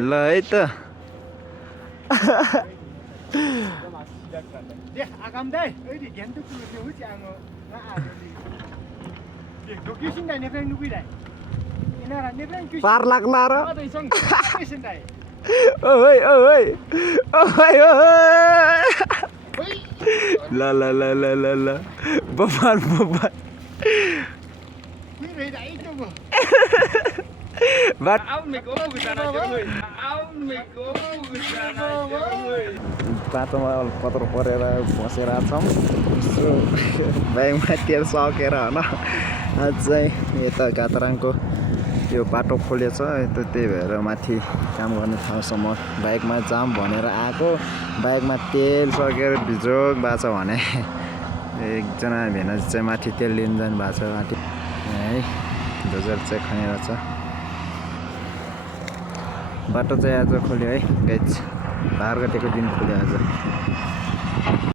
ल है त पार लाग्ला र ओइ ओइ ओइ ल ल ल ल ल ल बबाल बबाल बाटोमा पत्र परेर बसेर छौँ ब्यागमा तेल सकेर होइन आज चाहिँ यता घातराङको यो बाटो खोलेछ त्यही भएर माथि काम गर्ने ठाउँसम्म बाइकमा जाम भनेर आएको बाइकमा तेल सकेर भिजोक भएको छ भने एकजना भेनाज चाहिँ माथि तेल लिन जानु भएको छ माथि है डोजर चाहिँ खनेर छ बाटो चाहिँ आज खोल्यो है गाइज 12 गतेको दिन खोल्यो आज